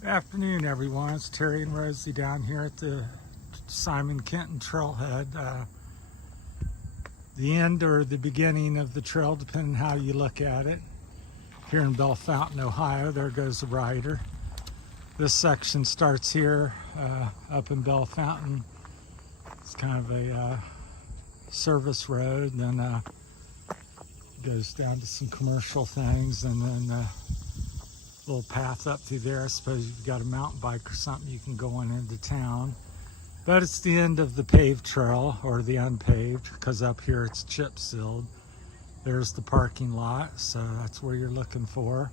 Good afternoon, everyone. It's Terry and Rosie down here at the Simon Kenton Trailhead. The end or the beginning of the trail, depending on how you look at it. Here in Bell Fountain, Ohio, there goes the rider. This section starts here up in Bell Fountain. It's kind of a service road, and then goes down to some commercial things, and then little path up through there. I suppose you've got a mountain bike or something, you can go on into town. But it's the end of the paved trail, or the unpaved, because up here it's chip sealed. There's the parking lot, so that's where you're looking for.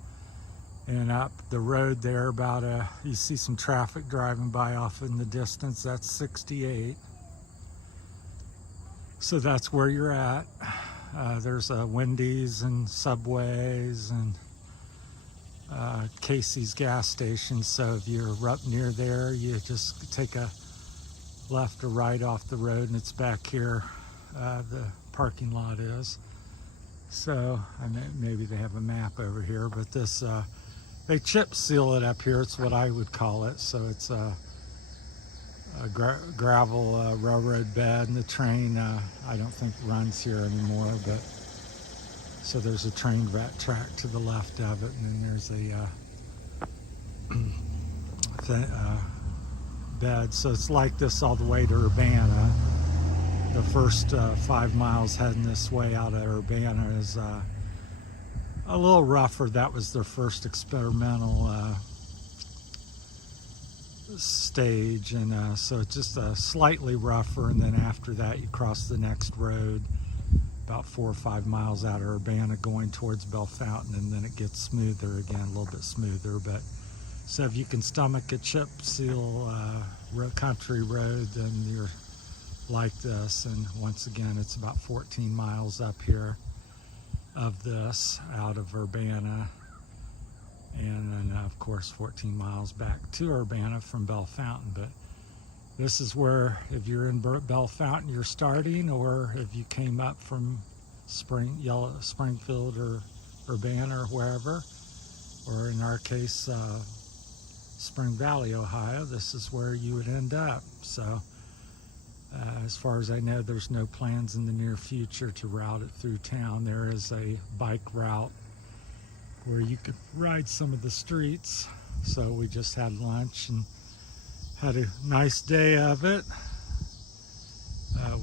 And up the road there, you see some traffic driving by off in the distance. That's 68. So that's where you're at. There's Wendy's and Subways and Casey's gas station. So if you're up near there, you just take a left or right off the road, and it's back here. The parking lot is. So maybe they have a map over here, but this they chip seal it up here. It's what I would call it. So it's a gravel railroad bed, and the train I don't think runs here anymore, but so there's a train track to the left of it, and then there's a bed. So it's like this all the way to Urbana. The first 5 miles heading this way out of Urbana is a little rougher. That was their first experimental stage, and so it's just slightly rougher, and then after that you cross the next road about 4 or 5 miles out of Urbana going towards Bell Fountain, and then it gets smoother again, a little bit smoother. But so if you can stomach a chip seal country road, then you're like this. And once again, it's about 14 miles up here of this out of Urbana, and then of course 14 miles back to Urbana from Bell Fountain. But this is where, if you're in Bell Fountain, you're starting, or if you came up from Springfield or Urbana or wherever, or in our case Spring Valley, Ohio, this is where you would end up. So as far as I know, there's no plans in the near future to route it through town. There is a bike route where you could ride some of the streets. So we just had lunch and had a nice day of it.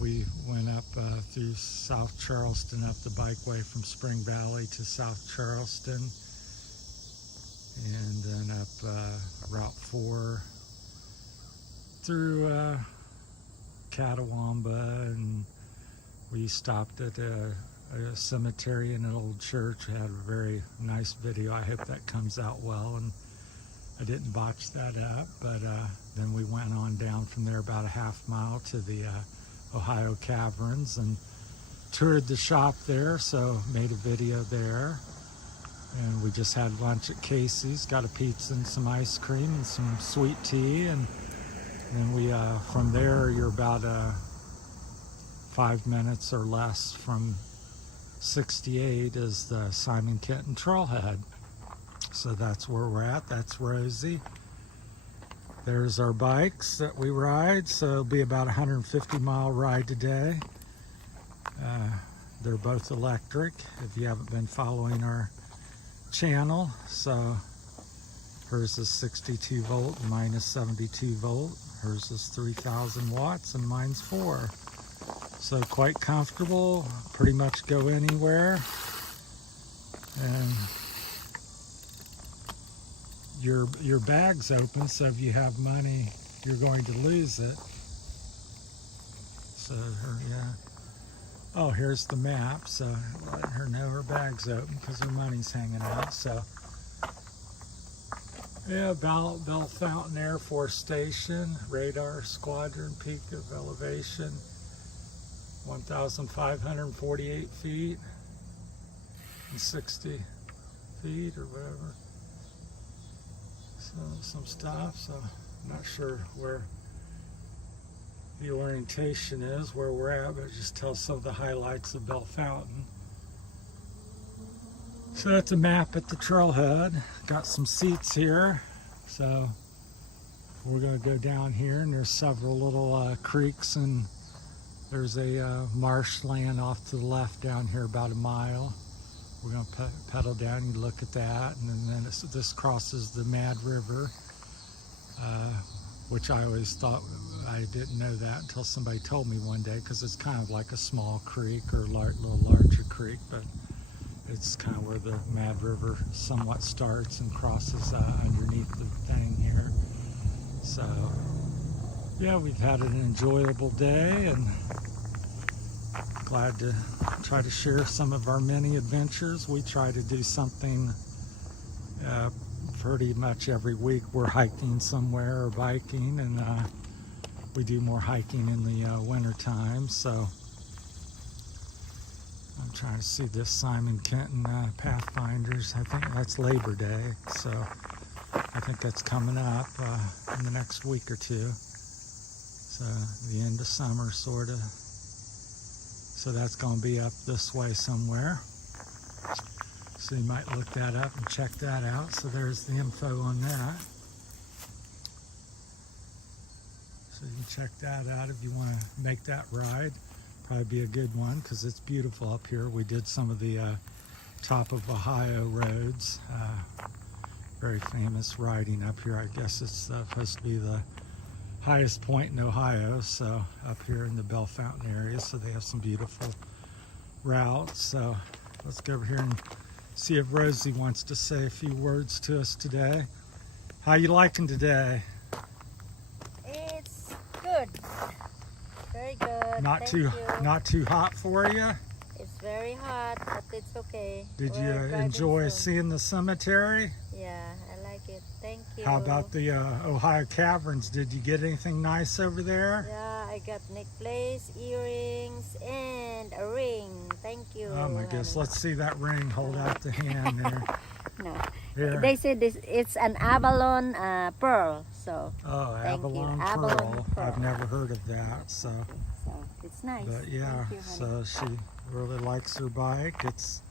We went up through South Charleston, up the bikeway from Spring Valley to South Charleston, and then up Route 4 through Catawamba, and we stopped at a cemetery and an old church. We had a very nice video. I hope that comes out well, and I didn't botch that up. But then we went on down from there about a half mile to the Ohio Caverns and toured the shop there, so made a video there. And we just had lunch at Casey's, got a pizza and some ice cream and some sweet tea, and then we from there you're about 5 minutes or less from 68 is the Simon Kenton Trailhead. So that's where we're at. That's Rosie. There's our bikes that we ride. So it'll be about a 150-mile ride today. They're both electric, if you haven't been following our channel. So hers is 62 volt and mine is 72 volt. Hers is 3,000 watts and mine's 4. So quite comfortable, pretty much go anywhere. And your bag's open, so if you have money, you're going to lose it. So oh, here's the map. So letting her know her bag's open because her money's hanging out. So yeah, Bell Fountain Air Force Station, radar squadron, peak of elevation 1,548 feet and 60 feet or whatever. So some stuff. So I'm not sure where the orientation is, where we're at, but it just tells some of the highlights of Bell Fountain. So that's a map at the trailhead. Got some seats here. So we're going to go down here, and there's several little creeks, and there's a marshland off to the left down here about a mile. We're going to pedal down and look at that, and then this crosses the Mad River, which I always thought, I didn't know that until somebody told me one day, because it's kind of like a small creek or little larger creek, but it's kind of where the Mad River somewhat starts and crosses underneath the thing here. So yeah, we've had an enjoyable day, and glad to try to share some of our many adventures. We try to do something pretty much every week. We're hiking somewhere or biking, and we do more hiking in the winter time. So I'm trying to see this Simon Kenton Pathfinders. I think that's Labor Day, so I think that's coming up in the next week or two. So the end of summer, sort of. So that's going to be up this way somewhere. So you might look that up and check that out. So there's the info on that. So you can check that out if you want to make that ride. Probably be a good one because it's beautiful up here. We did some of the top of Ohio roads. Very famous riding up here. I guess it's supposed to be the highest point in Ohio, so up here in the Bell Fountain area. So they have some beautiful routes. So let's go over here and see if Rosie wants to say a few words to us today. How you liking today? It's good. Very good. Not too hot for you? It's very hot, but it's okay. Did you enjoy seeing the cemetery? Yeah, I like it. Thank you. How about the Ohio Caverns? Did you get anything nice over there? Yeah, I got necklace, earrings, and a ring. Thank you. Oh my goodness, let's see that ring. Hold out the hand there. No. Here. They said this it's an Avalon pearl. So Oh, Avalon Pearl. I've never heard of that. So it's nice. But yeah, Thank you, so she really likes her bike. It's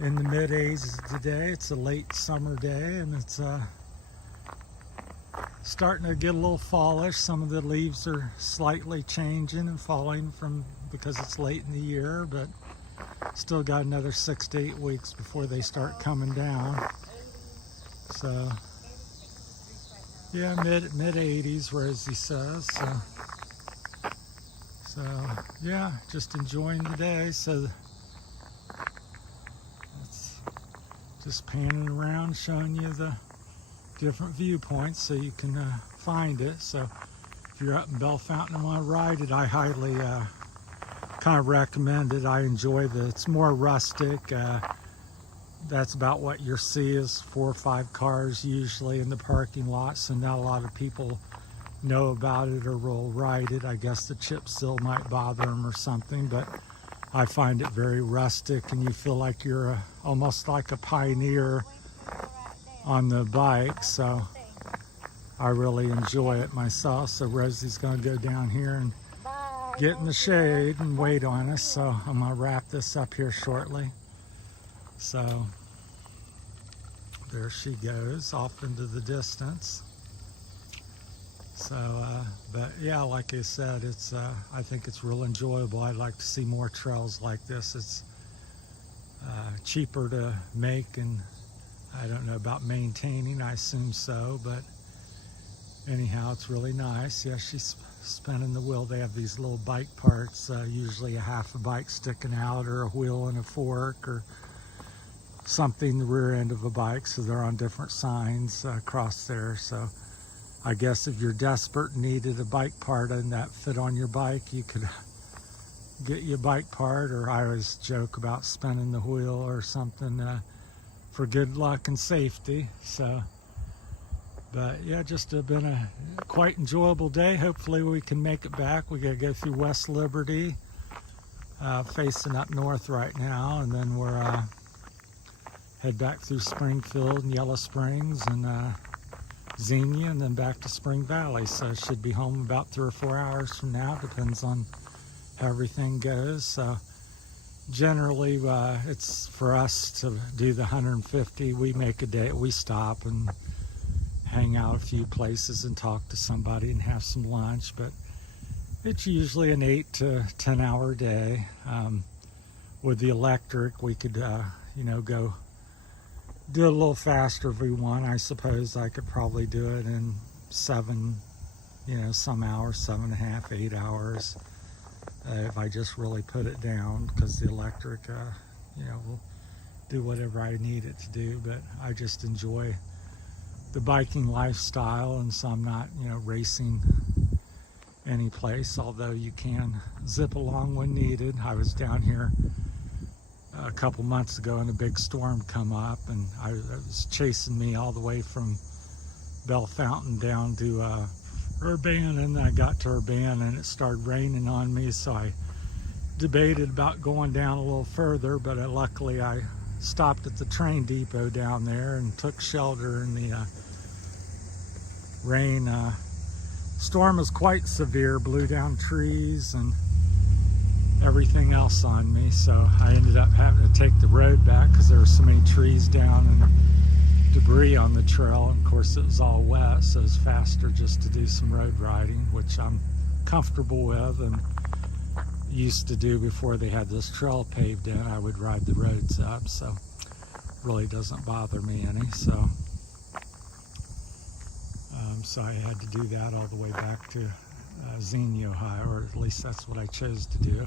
in the mid-80s today. It's a late summer day, and it's starting to get a little fallish. Some of the leaves are slightly changing and falling because it's late in the year, but still got another 6 to 8 weeks before they start coming down. So yeah, mid-80s, Rosie says. So yeah, just enjoying the day. So it's just panning around, showing you the different viewpoints so you can find it. So if you're up in Bell Fountain and want to ride it, I highly kind of recommend it. I enjoy it's more rustic. That's about what you'll see is 4 or 5 cars usually in the parking lot, so not a lot of people know about it or will ride it. I guess the chip seal might bother them or something, but I find it very rustic, and you feel like you're almost like a pioneer on the bike. So I really enjoy it myself. So Rosie's going to go down here and get in the shade and wait on us. So I'm going to wrap this up here shortly. So there she goes off into the distance. So, but yeah, like I said, it's I think it's real enjoyable. I'd like to see more trails like this. It's cheaper to make, and I don't know about maintaining. I assume so, but anyhow, it's really nice. Yeah, she's spinning the wheel. They have these little bike parts, usually a half a bike sticking out, or a wheel and a fork, or something, the rear end of a bike. So they're on different signs across there. So I guess if you're desperate and needed a bike part and that fit on your bike, you could get your bike part. Or I always joke about spinning the wheel or something for good luck and safety. So, but yeah, just been a quite enjoyable day. Hopefully we can make it back. We gotta go through West Liberty, facing up north right now, and then we're head back through Springfield and Yellow Springs and Xenia, and then back to Spring Valley. So should be home about 3 or 4 hours from now. Depends on how everything goes. So generally it's for us to do the 150. We make a day, we stop and hang hang out a few places and talk to somebody and have some lunch, but it's usually an 8 to 10 hour day. With the electric, we could, go do it a little faster if we want. I suppose I could probably do it in some hours, 7.5, 8 hours, if I just really put it down, because the electric, will do whatever I need it to do. But I just enjoy the biking lifestyle, and so I'm not, racing any place, although you can zip along when needed. I was down here a couple months ago and a big storm come up, and it was chasing me all the way from Bell Fountain down to Urbana, and then I got to Urbana and it started raining on me, so I debated about going down a little further, but luckily I stopped at the train depot down there and took shelter in the rain. Storm was quite severe, blew down trees and everything else on me, so I ended up having to take the road back because there were so many trees down and debris on the trail, and of course it was all wet, so it was faster just to do some road riding, which I'm comfortable with and used to do before they had this trail paved in. I would ride the roads up, so it really doesn't bother me any. So I had to do that all the way back to Xenia, Ohio, or at least that's what I chose to do.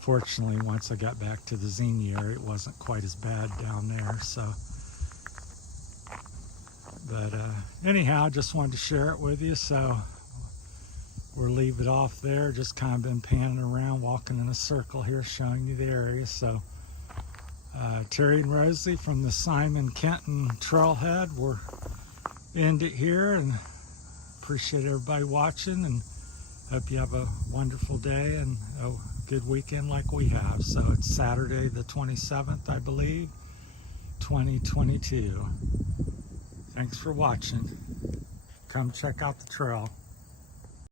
Fortunately, once I got back to the Xenia area, it wasn't quite as bad down there. But anyhow, just wanted to share it with you. So we'll leave it off there. Just kind of been panning around, walking in a circle here, showing you the area. So Terry and Rosie from the Simon Kenton Trailhead, we'll end it here, and appreciate everybody watching, and hope you have a wonderful day and a good weekend like we have. So it's Saturday the 27th, I believe, 2022. Thanks for watching. Come check out the trail.